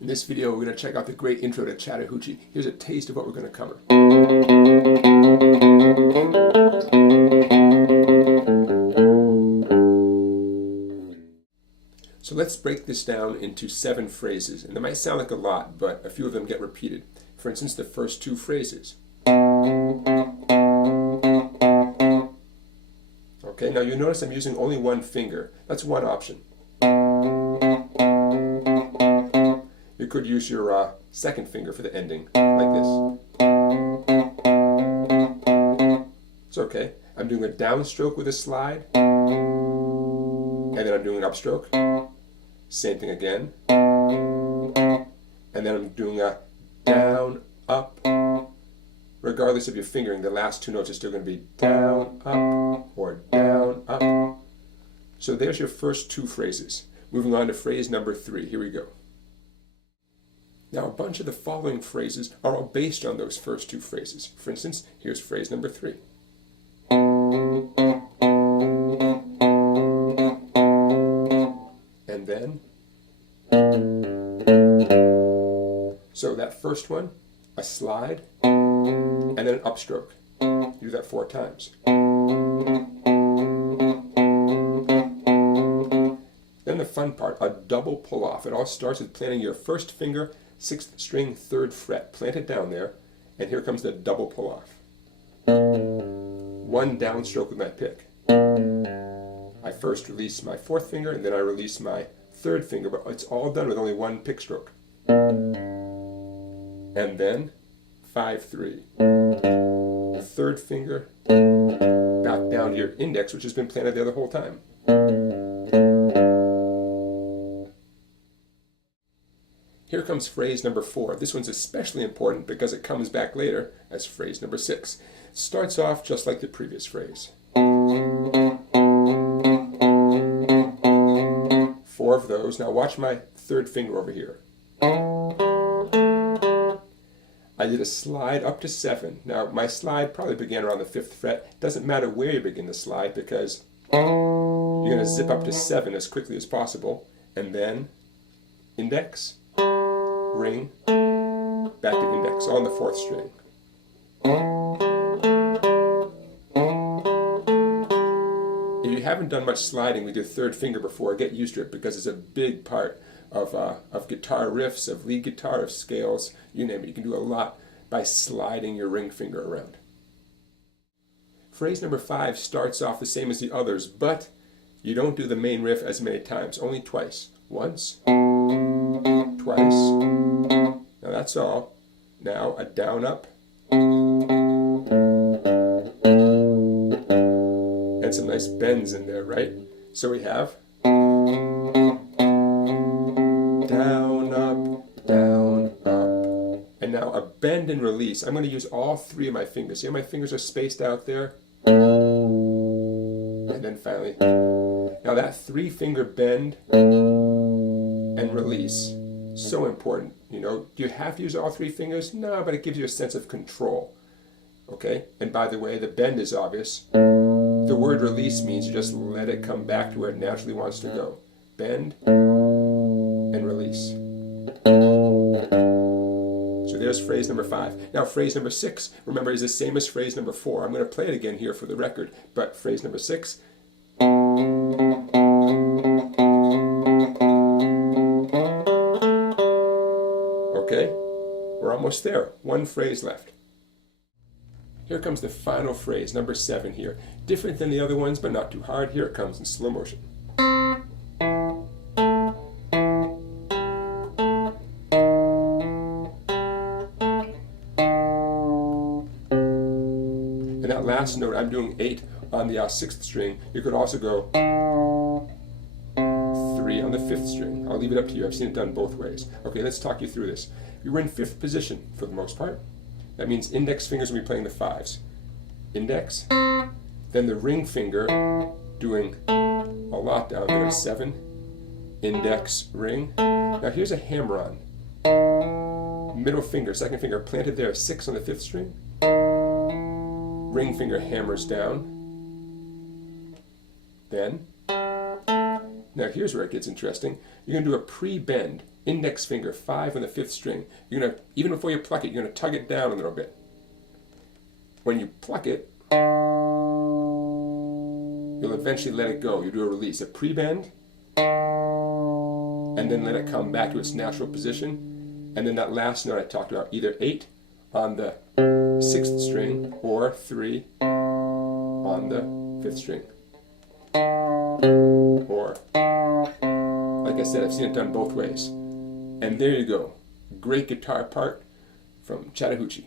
In this video, we're going to check out the great intro to Chattahoochee. Here's a taste of what we're going to cover. So let's break this down into 7 phrases. And it might sound like a lot, but a few of them get repeated. For instance, the first 2 phrases. Okay, now you'll notice I'm using only one finger. That's one option. You could use your second finger for the ending, like this. It's okay. I'm doing a downstroke with a slide, and then I'm doing an upstroke. Same thing again. And then I'm doing a down, up. Regardless of your fingering, the last 2 notes are still going to be down, up, or down, up. So there's your first 2 phrases. Moving on to phrase number 3. Here we go. Now, a bunch of the following phrases are all based on those first 2 phrases. For instance, here's phrase number 3. And then. So that first one, a slide, and then an upstroke. Do that 4 times. Then the fun part, a double pull-off. It all starts with planting your first finger, 6th string, 3rd fret. Plant it down there, and here comes the double pull-off. 1 downstroke with my pick. I first release my 4th finger, and then I release my 3rd finger, but it's all done with only 1 pick stroke. And then 5-3. The 3rd finger back down to your index, which has been planted there the whole time. Here comes phrase number 4. This one's especially important because it comes back later as phrase number 6. It starts off just like the previous phrase. 4 of those. Now watch my 3rd finger over here. I did a slide up to 7. Now my slide probably began around the 5th fret. It doesn't matter where you begin the slide because you're going to zip up to 7 as quickly as possible. And then index, ring, back to index, all on the 4th string. If you haven't done much sliding with your 3rd finger before, get used to it because it's a big part of guitar riffs, of lead guitar, of scales, you name it. You can do a lot by sliding your ring finger around. Phrase number 5 starts off the same as the others, but you don't do the main riff as many times, only twice. Once, twice. Now that's all. Now a down up. And some nice bends in there, right? So we have down, up, down, up. And now a bend and release. I'm going to use all 3 of my fingers. See how my fingers are spaced out there? And then finally. Now that 3-finger bend and release, so important. You know, do you have to use all 3 fingers? No, but it gives you a sense of control. Okay? And by the way, the bend is obvious. The word release means you just let it come back to where it naturally wants to go. Bend and release. So there's phrase number 5. Now phrase number 6, remember, is the same as phrase number 4. I'm going to play it again here for the record, but phrase number 6. Okay, we're almost there. 1 phrase left. Here comes the final phrase, number 7 here. Different than the other ones, but not too hard. Here it comes in slow motion. And that last note, I'm doing 8 on the 6th string. You could also go 3 on the 5th string. I'll leave it up to you. I've seen it done both ways. Okay, let's talk you through this. We were in 5th position for the most part. That means index fingers will be playing the 5s. Index, then the ring finger doing a lot down there, 7, index, ring. Now here's a hammer-on. Middle finger, 2nd finger planted there, 6 on the 5th string. Ring finger hammers down. Then, now here's where it gets interesting. You're going to do a pre-bend index finger 5 on the 5th string. You're gonna, even before you pluck it, you're gonna tug it down a little bit. When you pluck it, you'll eventually let it go. You do a release, a pre-bend, and then let it come back to its natural position. And then that last note I talked about, either 8 on the 6th string or 3 on the 5th string. Or, like I said, I've seen it done both ways. And there you go. Great guitar part from Chattahoochee.